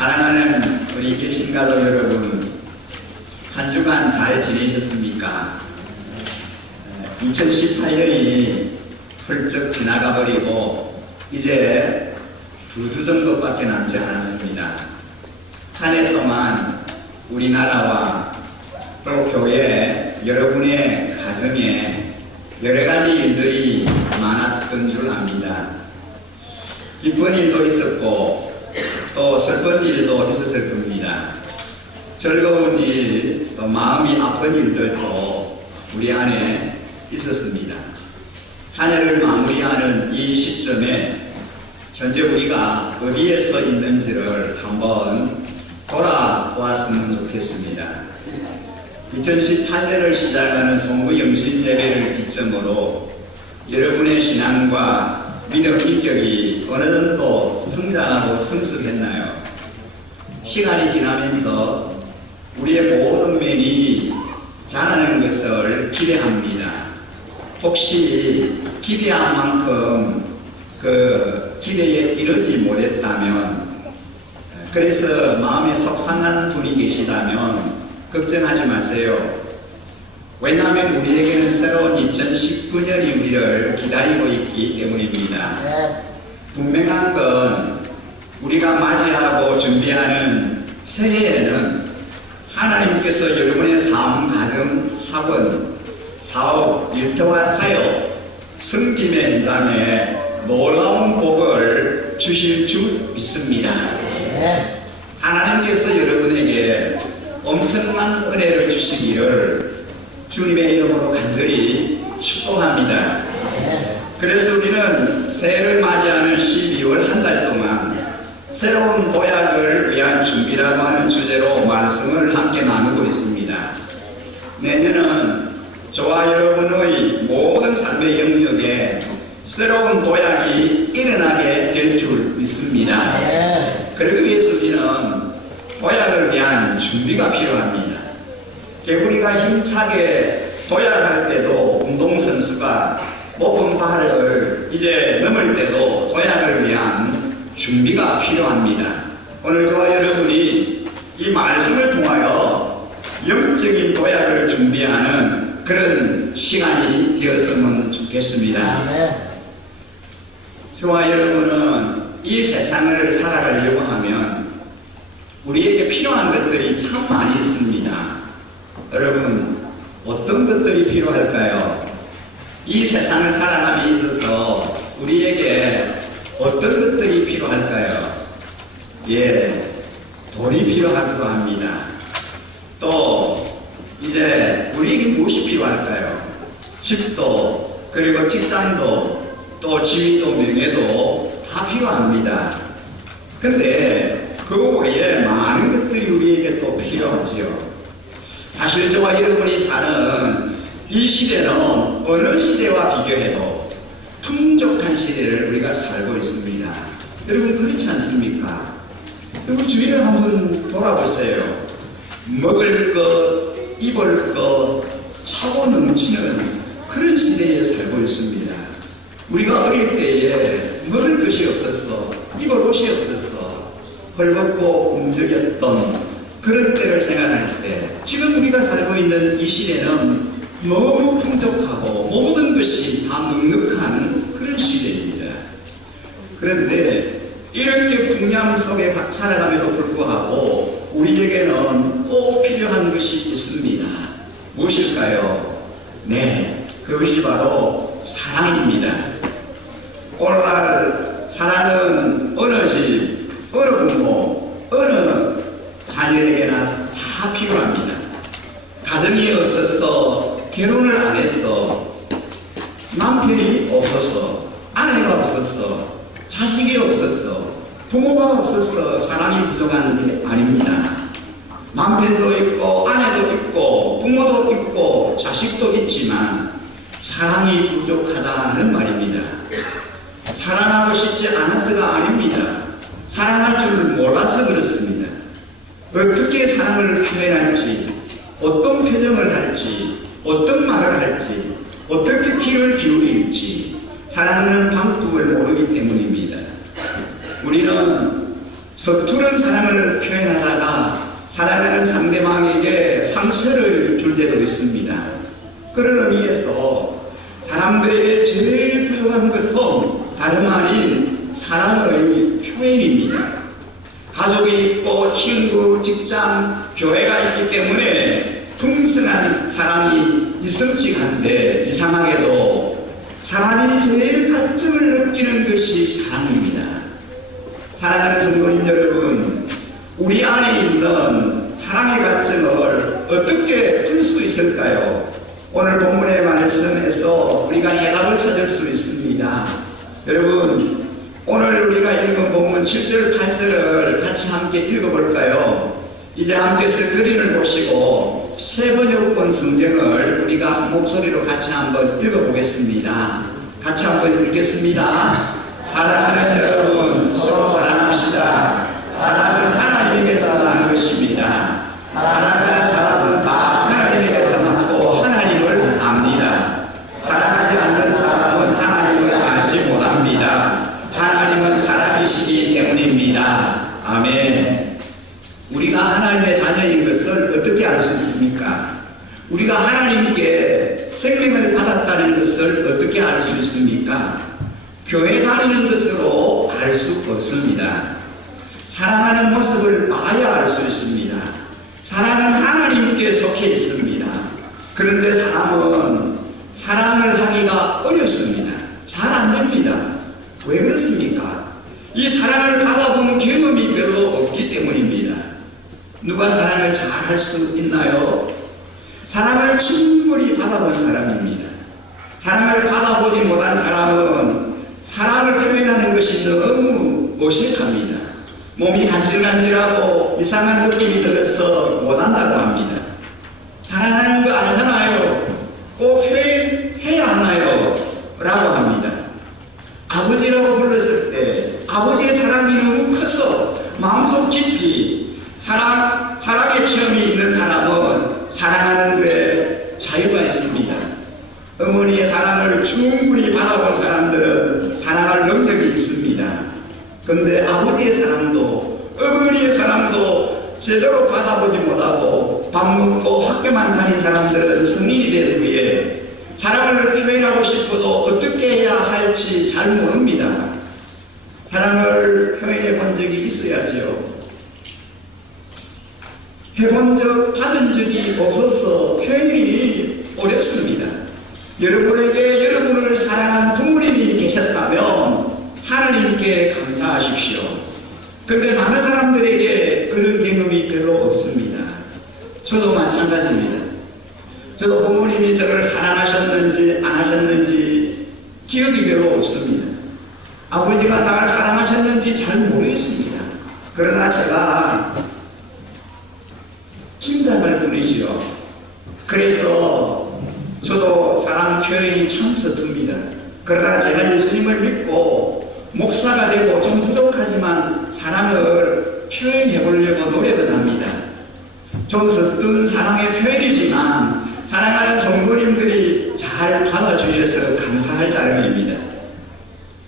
사랑하는 우리 일신가족 여러분, 한 주간 잘 지내셨습니까? 2018년이 훌쩍 지나가 버리고 이제 2주 정도밖에 남지 않았습니다. 한 해 동안 우리나라와 또 교회, 여러분의 가정에 여러 가지 일들이 많았던 줄 압니다. 기쁜 일도 있었고 또 슬픈 일도 있었을 겁니다. 즐거운 일, 또 마음이 아픈 일들도 우리 안에 있었습니다. 한 해를 마무리하는 이 시점에 현재 우리가 어디에 서 있는지를 한번 돌아보았으면 좋겠습니다. 2018년을 시작하는 송구영신 예배를 기점으로 여러분의 신앙과 믿음 인격이 어느 정도 성장하고 성숙했나요? 시간이 지나면서 우리의 모든 면이 자라는 것을 기대합니다. 혹시 기대한 만큼 그 기대에 이르지 못했다면, 그래서 마음에 속상한 분이 계시다면 걱정하지 마세요. 왜냐하면 우리에게는 새로운 2019년이 우리를 기다리고 있기 때문입니다. 분명한 건 우리가 맞이하고 준비하는 새해에는 하나님께서 여러분의 삶, 가정, 학원, 사업, 일터와 사역, 섬김의 현장에 놀라운 복을 주실 줄 믿습니다. 하나님께서 여러분에게 엄청난 은혜를 주시기를 주님의 이름으로 간절히 축복합니다. 그래서 우리는 새해를 맞이하는 12월 한 달 동안 새로운 도약을 위한 준비라고 하는 주제로 말씀을 함께 나누고 있습니다. 내년은 저와 여러분의 모든 삶의 영역에 새로운 도약이 일어나게 될 줄 믿습니다. 그러기 위해서 우리는 도약을 위한 준비가 필요합니다. 개구리가 힘차게 도약할 때도 운동선수가 높은 발을 이제 넘을 때도 도약을 위한 준비가 필요합니다. 오늘 저와 여러분이 이 말씀을 통하여 영적인 도약을 준비하는 그런 시간이 되었으면 좋겠습니다. 저와 여러분은 이 세상을 살아가려고 하면 우리에게 필요한 것들이 참 많이 있습니다. 여러분, 어떤 것들이 필요할까요? 이 세상을 살아감에 있어서 우리에게 어떤 것들이 필요할까요? 돈이 필요하기도 합니다. 또 이제 우리에게 무엇이 필요할까요? 집도, 그리고 직장도, 또 지위도, 명예도 다 필요합니다. 근데 그 외에 많은 것들이 우리에게 또 필요하지요. 사실 저와 여러분이 사는 이 시대는 어느 시대와 비교해도 풍족한 시대를 우리가 살고 있습니다. 여러분, 그렇지 않습니까? 여러분, 주위를 한번 돌아보세요. 먹을 것, 입을 것, 차고 넘치는 그런 시대에 살고 있습니다. 우리가 어릴 때에 먹을 것이 없었어, 입을 옷이 없었어, 헐벗고 움직였던 그런 때를 생각할 때, 지금 우리가 살고 있는 이 시대는 너무 풍족하고 모든 것이 다 넉넉한 그런 시대입니다. 그런데 이렇게 풍량 속에 살아감에도 불구하고 우리에게는 꼭 필요한 것이 있습니다. 무엇일까요? 네, 그것이 바로 사랑입니다. 오늘날 사랑은 어느 집, 어느 부모, 어느 자녀에게나 다 필요합니다. 가정이 없어서 결혼을 안 했어, 남편이 없어서, 아내가 없어서, 자식이 없어서, 부모가 없어서 사랑이 부족한 게 아닙니다. 남편도 있고 아내도 있고 부모도 있고 자식도 있지만 사랑이 부족하다는 말입니다. 사랑하고 싶지 않아서가 아닙니다. 사랑할 줄 몰라서 그렇습니다. 어떻게 사랑을 표현할지, 어떤 표정을 할지, 어떤 말을 할지, 어떻게 귀를 기울일지 사랑하는 방법을 모르기 때문입니다. 우리는 서투른 사랑을 표현하다가 사랑하는 상대방에게 상처를 줄 때도 있습니다. 그런 의미에서 사람들에게 제일 부족한 것은 다름 아닌 사랑의 표현입니다. 가족이 있고 친구, 직장, 교회가 있기 때문에 풍성한 사랑이 있음직한데 이상하게도 사람이 제일 갈증을 느끼는 것이 사랑입니다. 사랑하는 성도님 여러분, 우리 안에 있는 사랑의 갈증을 어떻게 풀 수 있을까요? 오늘 본문의 말씀에서 우리가 해답을 찾을 수 있습니다. 여러분, 오늘 우리가 읽은 본문 7절, 8절을 같이 함께 읽어볼까요? 이제 함께 스크린을 보시고 새 번역본 성경을 우리가 목소리로 같이 한번 읽어보겠습니다. 같이 한번 읽겠습니다. 사랑하는 여러분, 서로 사랑합시다. 사랑은 하나님에게서 나는 것입니다. 사랑하는 사람은 다 하나님에게서 낳고 하나님을 압니다. 사랑하지 않는 사람은 하나님을 알지 못합니다. 하나님은 사랑이시기 때문입니다. 아멘. 우리가 하나님의 자녀인 것을 어떻게 알 수 있습니까? 우리가 하나님께 생명을 받았다는 것을 어떻게 알 수 있습니까? 교회 다니는 것으로 알 수 없습니다. 사랑하는 모습을 봐야 알 수 있습니다. 사랑은 하나님께 속해 있습니다. 그런데 사람은 사랑을 하기가 어렵습니다. 잘 안 됩니다. 왜 그렇습니까? 이 사랑을 받아본 경험이 별로 없기 때문입니다. 누가 사랑을 잘 할 수 있나요? 사랑을 충분히 받아본 사람입니다. 사랑을 받아보지 못한 사람은 사랑을 표현하는 것이 너무 어색합니다. 몸이 간질간질하고 이상한 느낌이 들어서 못한다고 합니다. 사랑하는 거 알잖아요. 꼭 표현해야 하나요? 라고 합니다. 아버지라고 불렀을 때 아버지의 사랑이 너무 커서 마음속 깊이 사랑의 체험이 있는 사람은 사랑하는 데 자유가 있습니다. 어머니의 사랑을 충분히 받아본 사람들은 사랑할 능력이 있습니다. 그런데 아버지의 사랑도 어머니의 사랑도 제대로 받아보지 못하고 밥 먹고 학교만 다닌 사람들은 성인이 된 후에 사랑을 표현하고 싶어도 어떻게 해야 할지 잘 모릅니다. 사랑을 표현해 본 적이 있어야지요. 해본 적, 받은 적이 없어서 표현이 어렵습니다. 여러분에게 여러분을 사랑한 부모님이 계셨다면 하나님께 감사하십시오. 그런데 많은 사람들에게 그런 경험이 별로 없습니다. 저도 마찬가지입니다. 저도 부모님이 저를 사랑하셨는지 안 하셨는지 기억이 별로 없습니다. 아버지가 나를 사랑하셨는지 잘 모르겠습니다. 그러나 제가 짐작할 뿐이지요. 그래서 저도 사랑 표현이 참 서툽니다. 그러나 제가 예수님을 믿고 목사가 되고 좀 부족하지만 사랑을 표현해 보려고 노력을 합니다. 좀 서툰 사랑의 표현이지만 사랑하는 성도님들이 잘 받아주셔서 감사할 따름입니다.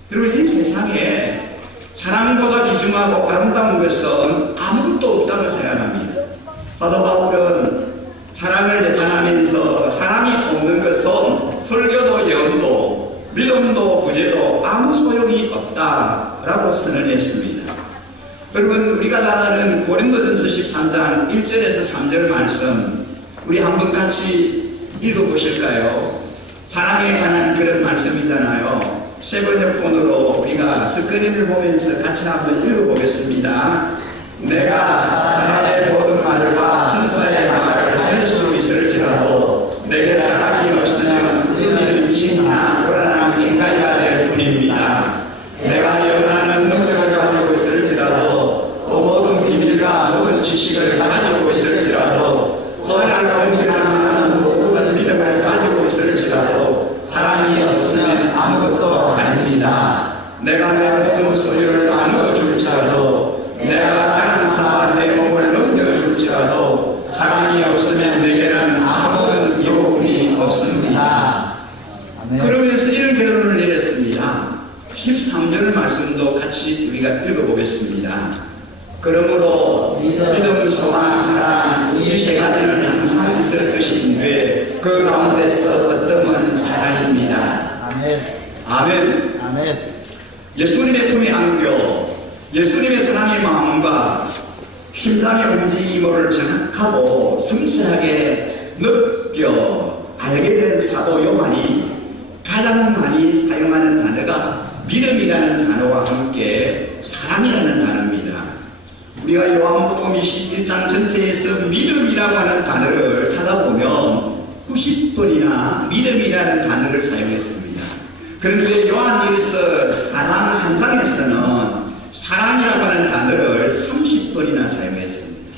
그리고 이 세상에 사랑보다 귀중하고 아름다운 것은 아무것도 없다고 생각합니다. 사도 바울은 사랑을 나타내면서 사랑이 없는 것은 설교도 예언도 믿음도 구제도 아무 소용이 없다라고 선언했습니다. 여러분, 우리가 잘 아는 고린도전서 13장 1절에서 3절 말씀 우리 한번 같이 읽어보실까요? 사랑에 관한 그런 말씀이잖아요. 새 번역본으로 우리가 스크린을 보면서 같이 한번 읽어보겠습니다. 내가 사랑의 모든 말과 천사의 말을 할 수 있을지라도 내게 사랑이 없으면 그 일은 신나 불안한 인간이가 될 뿐입니다. 내가 영원한 능력을 가지고 있을지라도 또 모든 비밀과 모든 지식을 가지고 있을지라도 선한 공기나 모든 믿음을 가지고 있을지라도 사랑이 없으면 아무것도 아닙니다. 내가 내 모든 소유를 나누어 줄지라도 내가 장사 내 몸을 넘겨 줄지라도 사랑이 없으면 내게는 아무런 유익이 없습니다. 그러면서 이런 결론을 내렸습니다. 13절 말씀도 같이 우리가 읽어보겠습니다. 그러므로 믿음, 소망, 사랑 이 세 가지는 항상 있을 것인데 그 가운데서 어떤 사랑입니다. 아멘. 아멘. 아멘. 예수님의 품에 안겨 예수님의 사랑의 마음과 심장의 움직임을 정확하고 섬세하게 느껴 알게 된 사도 요한이 가장 많이 사용하는 단어가 믿음이라는 단어와 함께 사랑이라는 단어입니다. 우리가 요한복음 21장 전체에서 믿음이라고 하는 단어를 찾아보면 90번이나 믿음이라는 단어를 사용했습니다. 그런데 요한일서 4장 한 장에서는 사랑이라고 하는 단어를 30번이나 사용했습니다.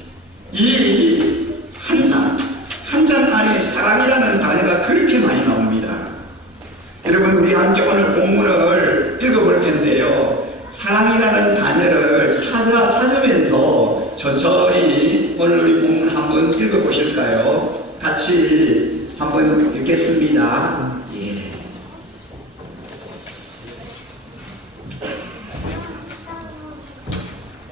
이 한 장 안에 사랑이라는 단어가 그렇게 많이 나옵니다. 여러분, 우리 함께 오늘 본문을 읽어볼 텐데요. 사랑이라는 단어를 찾으면서 천천히 오늘 우리 본문 한번 읽어보실까요? 같이 한번 읽겠습니다. 예.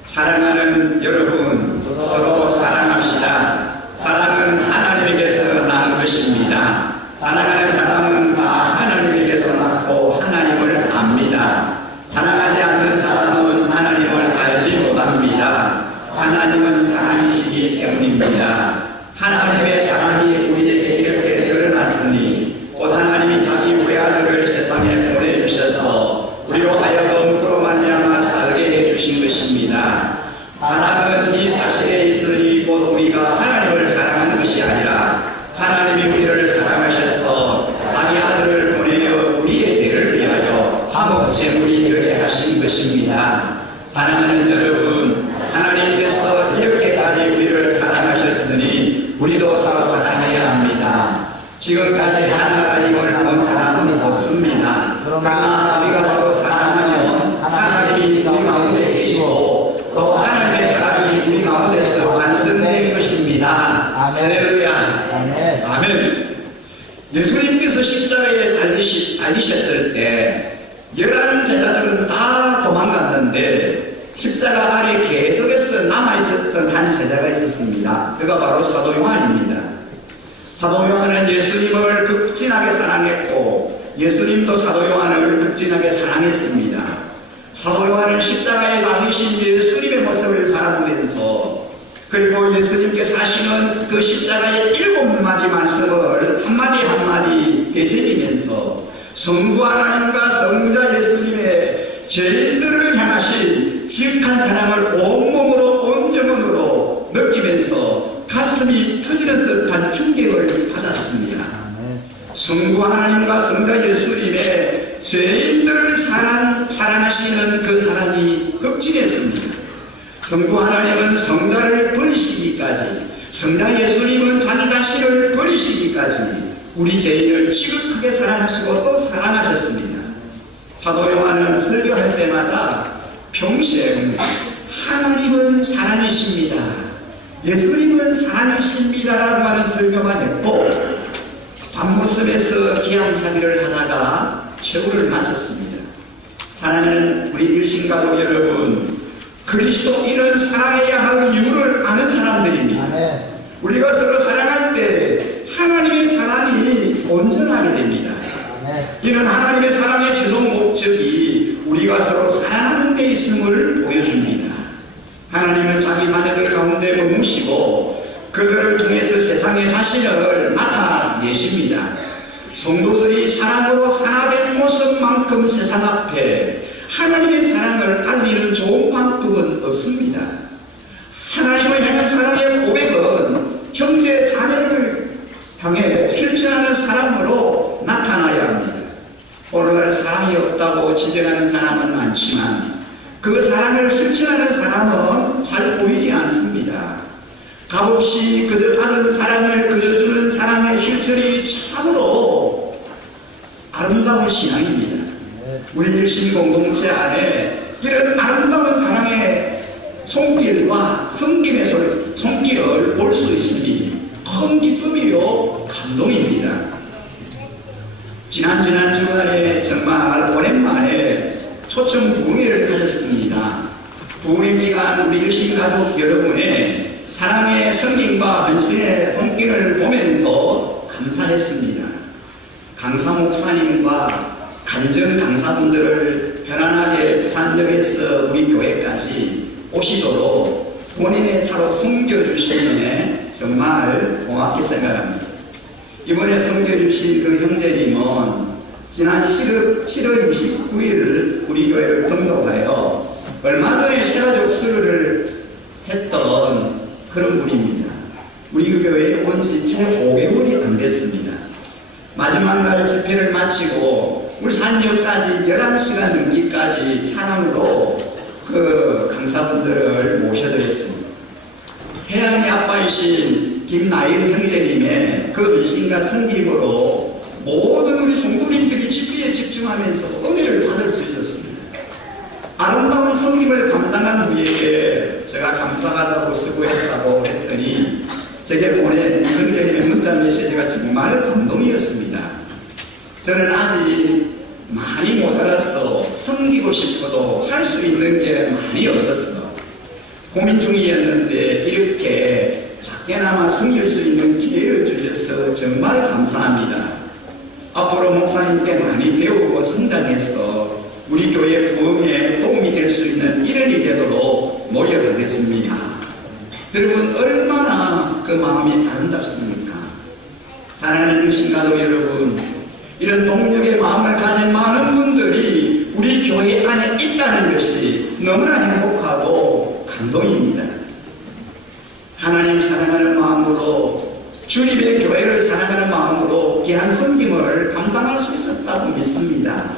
사랑하는 여러분, 서로 사랑합시다. 사랑은 하나님에게서 나는 것입니다. 사랑하는 사람은 다 하나님에게서 낳고 하나님을 압니다. 사랑하지 않는 사람은 하나님을 알지 못합니다. 하나님은 사랑이시기 때문입니다. 하나님의 사랑이 우리에게 이렇게 드러났으니 곧 하나님이 자기 외아들을 세상에 보내주셔서 우리로 하여금 그로 말미암아 살게 해주신 것입니다. 사랑은 이 사실에 있으니 곧 우리가 하나님을 사랑하는 것이 아니라 하나님이 우리를 사랑하셔서 자기 아들을 보내어 우리의 죄를 위하여 화목 제물이 되게 하신 것입니다. 사랑하는 여러분, 하나님께서 이렇게까지 우리를 사랑하셨으니 우리도 서로 사랑해야 합니다. 지금까지 하나님을 본 사람은 없습니다. 그러나 우리가 서로 사랑하면 하나님이 우리 가운데 계시고 또 하나님의 사랑이 우리 가운데서 완성된 것입니다. 할렐루야. 아멘. 아멘. 예수님께서 십자가에 달리셨을 때 11 제자들은 다 도망갔는데 십자가 아래 계속해서 남아있었던 한 제자가 있었습니다. 그가 바로 사도 요한입니다. 사도 요한은 예수님을 극진하게 사랑했고 예수님도 사도 요한을 극진하게 사랑했습니다. 사도 요한은 십자가에 달리신 예수님의 모습을 바라보면서 그리고 예수님께서 하시는 그 십자가의 7마디 말씀을 한마디 한마디 되새기면서 성부 하나님과 성자 예수님의 죄인들을 향하신 지극한 사랑을 온몸으로 온 영혼으로 느끼면서 가슴이 터지는 듯한 충격을 받았습니다. 성부 하나님과 성자 예수님의 죄인들을 사랑하시는 그 사랑이 극진했습니다. 성부 하나님은 성자를 버리시기까지, 성자 예수님은 자기 자신을 버리시기까지 우리 죄인을 지극하게 사랑하시고 또 사랑하셨습니다. 사도 요한은 설교할 때마다 평생 하나님은 사랑이십니다, 예수님은 사랑이십니다라고 하는 설교만 했고 밤모습에서 기양사기를 하다가 최후를 마쳤습니다. 사랑하는 우리 일신가족 여러분, 그리스도인은 사랑해야 할 이유를 아는 사람들입니다. 우리가 서로 사랑할 때 하나님의 사랑이 온전하게 됩니다. 이는 하나님의 사랑의 최종 목적이 우리가 서로 사랑하는 데 있음을 보여줍니다. 하나님은 자기 자녀들 가운데 머무시고 그들을 통해서 세상의 자신을 나타내십니다. 성도들이 사랑으로 하나 된 모습만큼 세상 앞에 하나님의 사랑을 알리는 좋은 방법은 없습니다. 하나님을 향한 사랑의 고백은 형제 자매를 향해 실천하는 사랑으로 나타나야 합니다. 오늘날 사랑이 없다고 지적하는 사람은 많지만 그 사랑을 실천하는 사람은 잘 보이지 않습니다. 값없이 그저 받은 사랑을 그저 주는 사랑의 실천이 참으로 아름다운 신앙입니다. 우리 일신 공동체 안에 이런 아름다운 사랑의 손길과 성김의 손길을 볼 수 있으니 큰 기쁨이요 감동입니다. 지난 주간에 정말 오랜만에 초청 부흥회를 가졌습니다. 부임기간 우리 일신 가족 여러분의 사랑의 성김과 헌신의 손길을 보면서 감사했습니다. 강사 목사님과 간증 강사분들을 편안하게 부산역에서 우리 교회까지 오시도록 본인의 차로 섬겨주시니 정말 고맙게 생각합니다. 이번에 섬겨주신 그 형제님은 지난 7월 29일 우리 교회를 등록하여 얼마 전에 세가족 수료를 했던 그런 분입니다. 우리 교회에 온 지 채 5개월이 안 됐습니다. 마지막 날 집회를 마치고 울산역까지 11시간 넘기까지 차량으로 그 강사분들을 모셔드렸습니다. 태양의 아빠이신 김나일 형제님의 그 일신과 섬김으로 모든 우리 성도님들이 집회에 집중하면서 은혜를 받을 수 있었습니다. 아름다운 섬김을 감당한 우리에게 제가 감사하다고 수고했다고 했더니 제게 보낸 형제님의 문자 메시지가 정말 감동이었습니다. 저는 아직 많이 못 알아서 섬기고 싶어도 할 수 있는 게 많이 없었어. 고민 중이었는데 이렇게 작게나마 섬길 수 있는 기회를 주셔서 정말 감사합니다. 앞으로 목사님께 많이 배우고 성장해서 우리 교회 부흥에 도움이 될 수 있는 일원이 되도록 노력하겠습니다. 여러분 얼마나 그 마음이 아름답습니까? 사랑하는 일신가족 여러분, 이런 동력의 마음을 가진 많은 분들이 우리 교회 안에 있다는 것이 너무나 행복하고 감동입니다. 하나님 사랑하는 마음으로, 주님의 교회를 사랑하는 마음으로 귀한 섬김을 감당할 수 있었다고 믿습니다.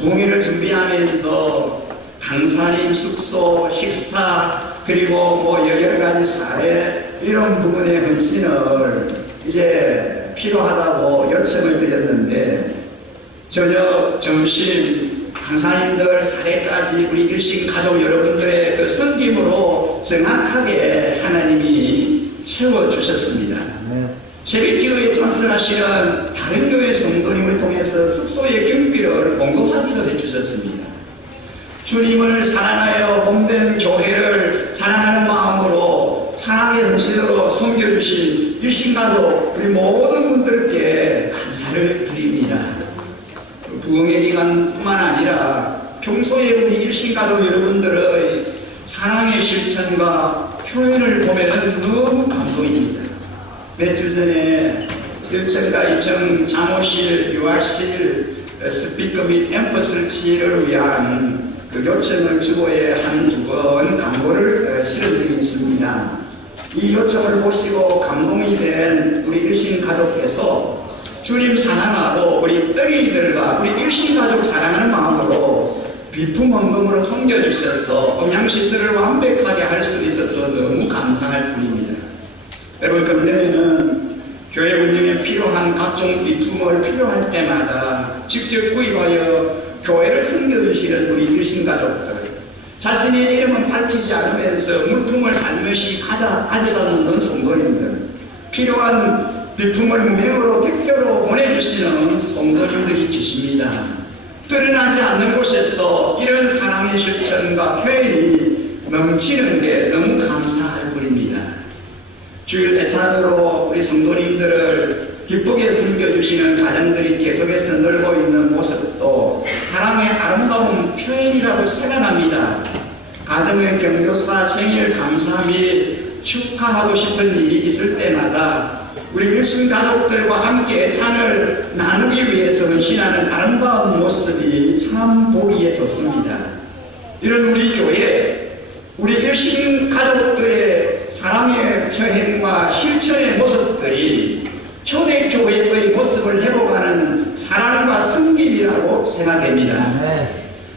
부흥회를 준비하면서 강사님 숙소, 식사, 그리고 여러 가지 사례 이런 부분의 헌신을 이제 필요하다고 요청을 드렸는데 저녁, 점심, 강사님들 사례까지 우리 일신 가족 여러분들의 그 섬김으로 정확하게 하나님이 채워주셨습니다. 새벽기도에 참석하시는 다른 교회 성도님을 통해서 숙소의 경비를 공급하기도 해주셨습니다. 주님을 사랑하여 몸된 교회를 사랑하는 마음으로 사랑의 헌신으로 섬겨주신 일신가족 우리 모든 분들께 감사를 드립니다. 부흥의 기간뿐만 아니라 평소에 우리 일신가족 여러분들의 사랑의 실천과 표현을 보면 너무 감동입니다. 며칠 전에 1층과 2층 장호실, 유아실, 스피커 및 앰프 설치를 위한 그 요청을 주보에 한두 번 광고를 실은 적이 있습니다. 이 요청을 보시고 감동이 된 우리 일신 가족께서 주님 사랑하고 우리 어린이들과 우리 일신 가족 사랑하는 마음으로 비품 헌금으로 섬겨주셔서 음향시설을 완벽하게 할 수 있어서 너무 감사할 뿐입니다. 여러분, 금년에는 교회 운영에 필요한 각종 비품을 필요할 때마다 직접 구입하여 교회를 섬겨주시는 우리 일신 가족들, 자신의 이름은 밝히지 않으면서 물품을 반드시 가져다 놓는 성도님들, 필요한 비품을 무료로 택배로 보내주시는 성도님들이 계십니다. 드러나지 않는 곳에서 이런 사랑의 실천과 표현이 넘치는 게 너무 감사할 뿐입니다. 주일 애사으로 우리 성도님들을 기쁘게 섬겨주시는 가정들이 계속해서 늘고 있는 모습도 사랑의 아름다운 표현이라고 생각합니다. 가정의 경조사, 생일 감사 및 축하하고 싶은 일이 있을 때마다 우리 일신 가족들과 함께 찬을 나누기 위해서 헌신하는 아름다운 모습이 참 보기에 좋습니다. 이런 우리 교회, 우리 일신 가족들의 사랑의 표현과 실천의 모습들이 초대교회의 모습을 회복하는 사랑과 섬김이라고 생각됩니다.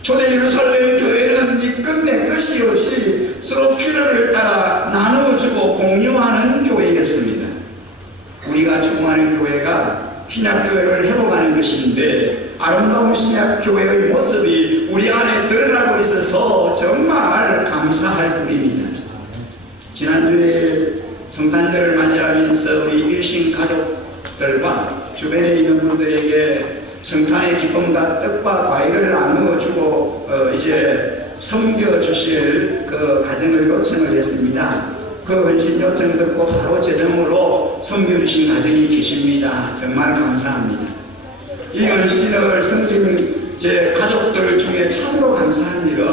초대 예루살렘 교회는 니 끝 내 끝이 없이 서로 필요를 따라 나누어주고 공유하는 교회였습니다. 우리가 추구하는 교회가 신약교회를 회복하는 것인데 아름다운 신약교회의 모습이 우리 안에 드러나고 있어서 정말 감사할 뿐입니다. 지난주에 성탄절을 맞이하면서 우리 일신 가족들과 주변에 있는 분들에게 성탄의 기쁨과 떡과 과일을 나누어주고 이제 섬겨주실 그 가정을 요청을 했습니다. 그 헌신 요청 듣고 바로 제정으로 섬겨주신 가정이 계십니다. 정말 감사합니다. 이 헌신을 섬긴 제 가족들 중에 참으로 감사한 일은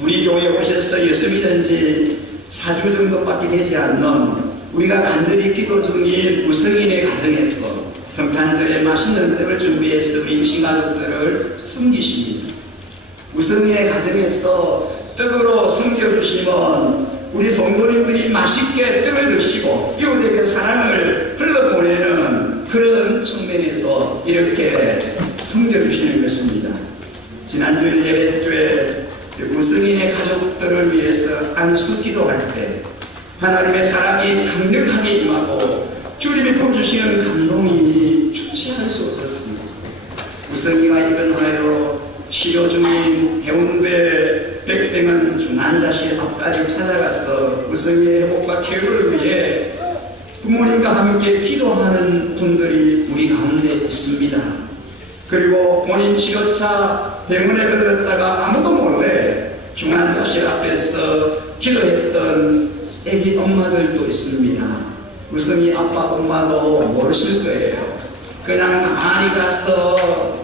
우리 교회에 오셔서 예수 믿은 지 4주 정도밖에 되지 않는 우리가 간절히 기도 중인 우성인의 가정에서 성탄절에 맛있는 떡을 준비해서 우리 임신가족들을 섬기십니다. 우성인의 가정에서 떡으로 섬겨주시면 우리 성도님들이 맛있게 떡을 드시고 이웃에게 사랑을 흘러보내는 그런 측면에서 이렇게 섬겨주시는 것입니다. 지난주일 예배 때 우성인의 가족들을 위해서 안수 기도할 때 하나님의 사랑이 강력하게 임하고 주님이 보여주시는 감동이 주체할 수 없었습니다. 우성이가 입원하여 치료 중인 해운대 백병원 중환자실 앞까지 찾아가서 우성이의 회복과 쾌유를 위해 부모님과 함께 기도하는 분들이 우리 가운데 있습니다. 그리고 본인 치료차 병원에 들렀다가 아무도 몰래 중환자실 앞에서 기도했던 애기 엄마들도 있습니다. 우성이 아빠 엄마도 모르실 거예요. 그냥 가만히 가서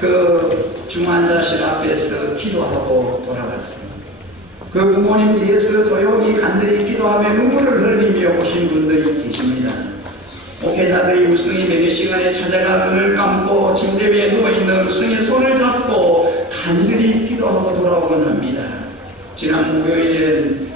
그 중환자실 앞에서 기도하고 돌아갔습니다. 그 부모님 뒤에서 조용히 간절히 기도하며 눈물을 흘리며 오신 분들이 계십니다. 목회자들이 우성이 매일 시간에 찾아가 눈을 감고 침대 위에 누워있는 우성의 손을 잡고 간절히 기도하고 돌아오곤 합니다. 지난 목요일엔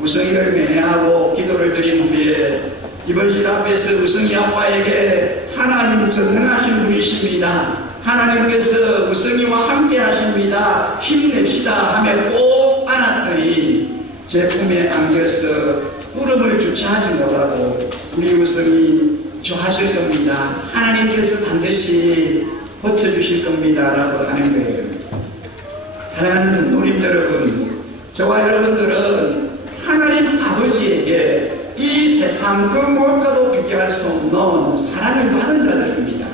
우성이를 매매하고 기도를 드린 후에 입원실 앞에서 우성이 아빠에게 하나님 전능하신 분이십니다. 하나님께서 우성이와 함께 하십니다. 힘냅시다 하며 꼭 안았더니 제 품에 안겨서 울음을 주체하지 못하고 우리 우성이 좋아하실 겁니다. 하나님께서 반드시 버텨주실 겁니다 라고 하는 거예요. 사랑하는 성도님 여러분, 저와 여러분들은 하나님 아버지에게 이 세상 그 무엇과도 비교할 수 없는 사랑을 받은 자들입니다.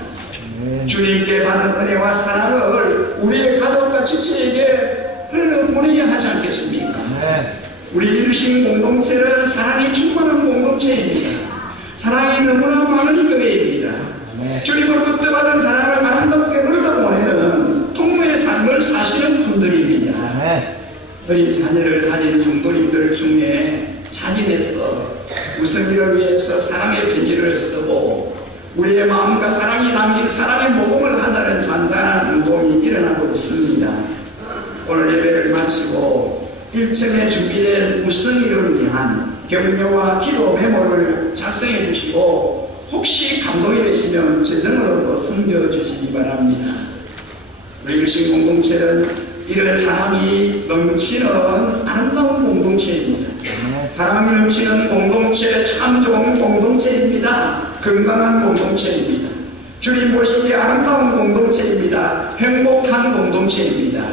주님께 받은 은혜와 사랑을 우리의 가족과 지체에게 흘러보내야 하지 않겠습니까? 우리 일신 공동체는 사랑이 충만한 공동체입니다. 사랑이 너무나 많은 교회입니다. 주님으로부터 받은 사랑을 아름답게 흘러보내는 통로의 삶을 사시는 분들입니다. 어린 자녀를 가진 성도님들 중에 자진해서 우성이를 위해서 사랑의 편지를 쓰고 우리의 마음과 사랑이 담긴 사랑의 모금을 하자는 잔잔한 운동이 일어나고 있습니다. 오늘 예배를 마치고 1층에 준비된 우성이를 위한 격려와 기도 메모를 작성해 주시고 혹시 감동이 되시면 재정으로도 섬겨주시기 바랍니다. 우리 일신 공동체는 이런 사랑이 넘치는 아름다운 공동체입니다. 사랑이 넘치는 공동체, 참 좋은 공동체입니다. 건강한 공동체입니다. 주님 보시기에 아름다운 공동체입니다. 행복한 공동체입니다.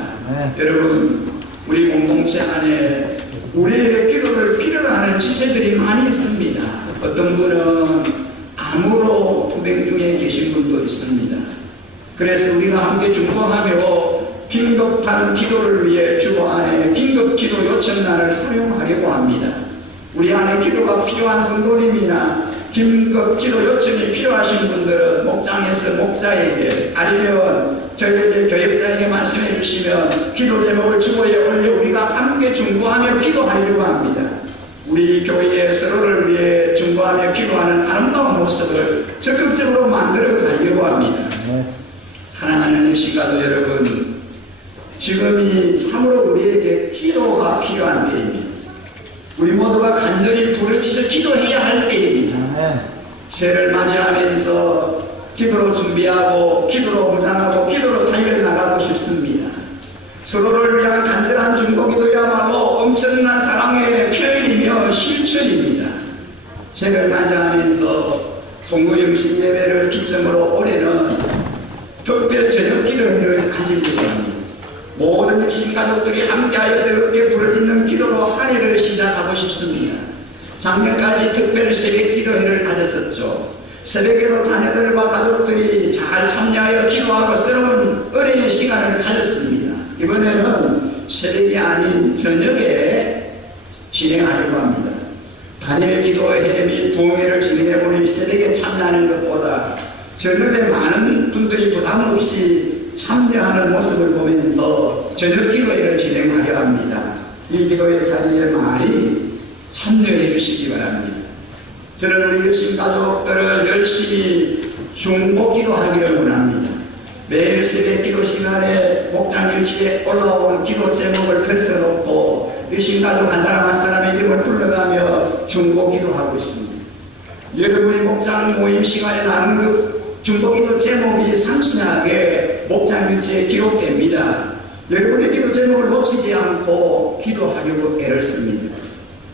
여러분, 우리 공동체 안에 우리의 기도를 필요로 하는 지체들이 많이 있습니다. 어떤 분은 암으로 투병 중에 계신 분도 있습니다. 그래서 우리가 함께 중보하며 긴급한 기도를 위해 주보 안에 긴급 기도 요청란을 활용하려고 합니다. 우리 안에 기도가 필요한 성도님이나 긴급 기도 요청이 필요하신 분들은 목장에서 목자에게 아니면 저희에게 교역자에게 말씀해 주시면 기도 제목을 주보에 올려 우리가 함께 중보하며 기도하려고 합니다. 우리 교회의 서로를 위해 중보하며 기도하는 아름다운 모습을 적극적으로 만들어 가려고 합니다. 사랑하는 시가도 여러분, 지금이 참으로 우리에게 기도가 필요한 때입니다. 우리 모두가 간절히 부르짖어 기도해야 할 때입니다. 새해를 맞이하면서 기도로 준비하고 기도로 무장하고 기도로 달려나가고 싶습니다. 서로를 위한 간절한 중보기도야말로 엄청난 사랑의 표현이며 실천입니다. 새해를 맞이하면서 송구영신 예배를 기점으로 올해는 특별 저녁 기도회를 가지려고 합니다. 모든 신가족들이 함께하여 뜨겁게 부르짖는 기도로 한 해를 시작하고 싶습니다. 작년까지 특별 새벽 기도회를 가졌었죠. 새벽에도 자녀들과 가족들이 잘 참여하여 기도하고 새로운 은혜의 시간을 가졌습니다. 이번에는 새벽이 아닌 저녁에 진행하려고 합니다. 단일 기도회 및 부흥회를 진행해보니 새벽에 참여하는 것보다 저녁에 많은 분들이 부담 없이 참여하는 모습을 보면서 저녁 기도회를 진행하려 합니다. 이 기도회 자리에 많이 참여해 주시기 바랍니다. 저는 우리 열심 가족들을 열심히 중보 기도하기를 원합니다. 매일 새벽 기도 시간에 목장일치에 올라온 기도 제목을 펼쳐놓고 열심 가족 한 사람 한 사람의 이름을 불러가며 중보 기도하고 있습니다. 여러분이 목장 모임 시간에 나눈 그 중보 기도 제목이 상신하게 목장일치에 기록됩니다. 여러분의 기도 제목을 놓치지 않고 기도하려고 애를 씁니다.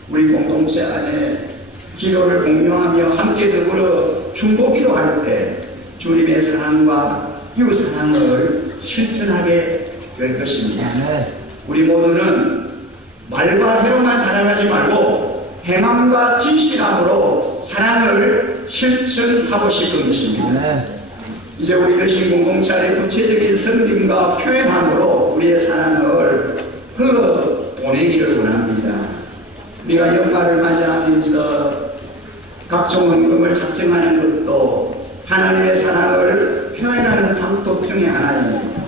우리 공동체 안에 기도를 공유하며 함께 더불어 중보 기도할 때 주님의 사랑과 이웃 사랑을 실천하게 될 것입니다. 우리 모두는 말과 혀로만 사랑하지 말고 행함과 진실함으로 사랑을 실천하고 싶은 것입니다. 이제 우리 열심 공동체의 구체적인 섬김과 표현함으로 우리의 사랑을 보내기를 원합니다. 우리가 연말을 맞이하면서 각종 헌금을 작정하는 것도 하나님의 사랑을 표현하는 방법 중에 하나입니다.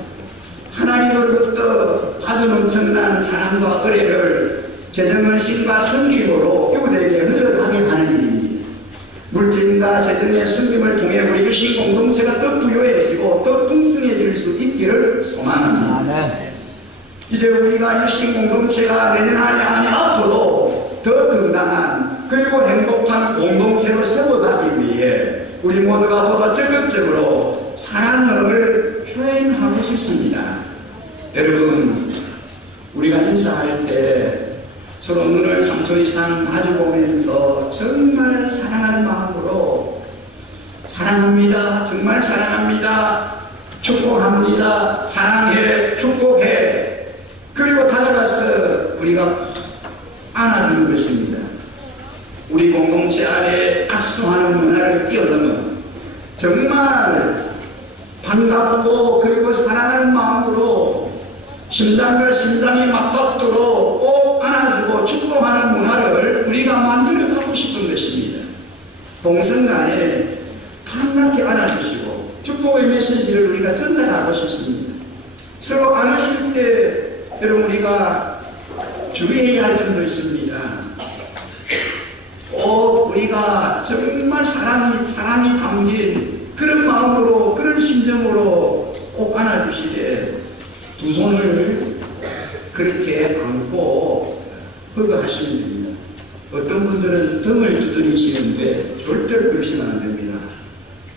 하나님으로부터 아주 엄청난 사랑과 의뢰를 재정의 신과 섬김으로 이웃에게 흘러가게 하는 일입니다. 물질과 재정의 섬김을 통해 우리 유신 공동체가 더 부유해지고 더 풍성해질 수 있기를 소망합니다. 이제 우리가 유신 공동체가 내년 안에 앞으로 더 건강한 그리고 행복한 공동체로 세워가기 위해 우리 모두가 보다 적극적으로 사랑을 표현하고 싶습니다. 여러분, 우리가 인사할 때 서로 눈을 3초 이상 마주보면서 정말 사랑하는 마음으로 사랑합니다, 정말 사랑합니다, 축복합니다, 사랑해, 축복해, 그리고 다가가서 우리가 안아주는 것입니다. 우리 공동체 안에 악수하는 문화를 뛰어넘어 정말 반갑고 그리고 사랑하는 마음으로 심장과 심장이 맞닿도록 꼭 안아주고 축복하는 문화를 우리가 만들어가고 싶은 것입니다. 동성 간에 반갑게 안아주시고 축복의 메시지를 우리가 전달하고 싶습니다. 서로 안으실 때 여러분 우리가 주의해야 할 점도 있습니다. 우리가 정말 사랑이 담긴 그런 마음으로 그런 심정으로 꼭 안아주시되 두 손을 그렇게 안고 허그하시면 됩니다. 어떤 분들은 등을 두드리시는데 절대로 그러시면 안 됩니다.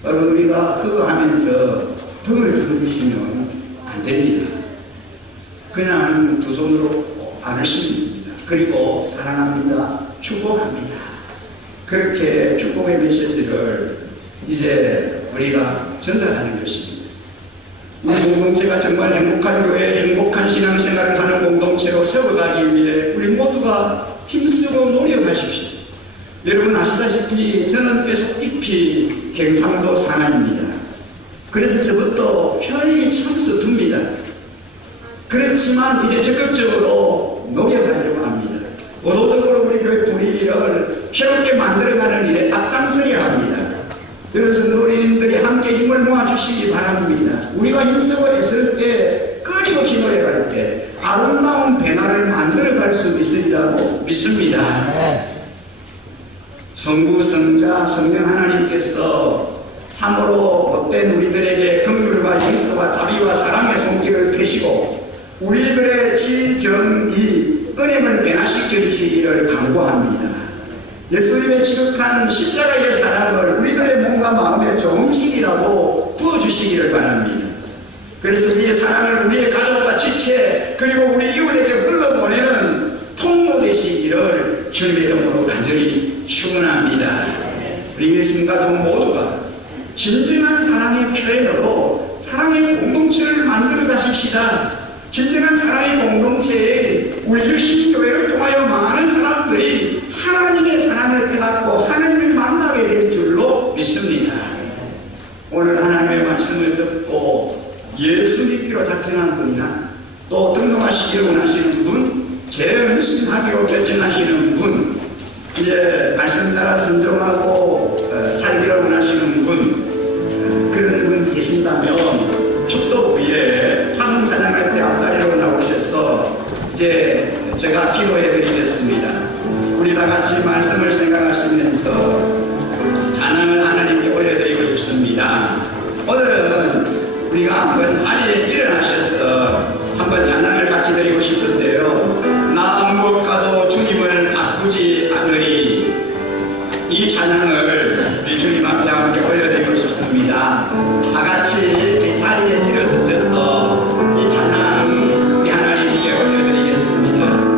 우리가 허그하면서 등을 두드리시면 안 됩니다. 그냥 두 손으로 안으시면 됩니다. 그리고 사랑합니다, 축복합니다. 그렇게 축복의 메시지를 이제 우리가 전달하는 것입니다. 우리 공동체가 정말 행복한 교회, 행복한 신앙생활을 하는 공동체로 세워가기 위해 우리 모두가 힘쓰고 노력하십시오. 여러분 아시다시피 저는 계속 깊이 경상도 사람입니다. 그래서 저부터 편익이 참 서툽니다. 그렇지만 이제 적극적으로 노력하려고 합니다. 의도적으로 우리 교회 분위기를 새롭게 만들어가는 일에 앞장서야 합니다. 그래서 노인들이 함께 힘을 모아주시기 바랍니다. 우리가 힘쓰고 애쓸 때 끊임없이 노력할 때 아름다운 변화를 만들어갈 수 있으리라고 믿습니다. 성부, 성자, 성령 하나님께서 참으로 못된 우리들에게 긍휼과 용서와 자비와 사랑의 손길을 펴시고 우리들의 지정이 은혜를 변화시켜 주시기를 간구합니다. 예수님의 지극한 십자가의 사랑을 우리들의 몸과 마음에 조금씩이라도 부어주시기를 바랍니다. 그래서 우리의 사랑을 우리의 가족과 지체 그리고 우리 이웃에게 흘러보내는 통로 되시기를 주님의 이름으로 간절히 축원합니다. 우리 예수님과 모두가 진정한 사랑의 표현으로 사랑의 공동체를 만들어 가십시다. 진정한 사랑의 공동체에 우리 일신교회를 통하여 많은 사람들이 하나님의 사랑을 깨닫고 하나님을 만나게 될 줄로 믿습니다. 오늘 하나님의 말씀을 듣고 예수 믿기로 작정한 분이나 또 결정하시는 분, 재헌신하기로 결정하시는 분, 이제 말씀 따라 순종하고 살기를 원하시는 분, 그런 분 계신다면 축도 후에 화성 찬양할 때 앞자리로 나오셔서 이제 제가 기도해드리겠습니다. 우리 다 같이 말씀을 생각하시면서 찬양을 하나님께 올려드리고 싶습니다. 오늘은 우리가 한번 자리에 일어나셔서 한번 찬양을 같이 드리고 싶은데요. 나 무엇과도 주님을 바꾸지 않으리. 이 찬양을 우리 주님 앞에 함께 올려드리고 싶습니다. 다 같이 이 자리에 일어서셔서 이 찬양 우리 하나님께 올려드리겠습니다.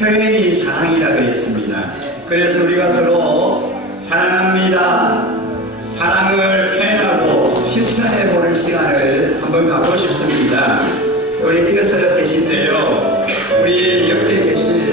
표현이 사랑이라 그랬습니다. 그래서 우리가 서로 사랑합니다. 사랑을 표현하고 실천해보는 시간을 한번 갖고 싶습니다. 우리 일어서 계신데요. 우리 옆에 계신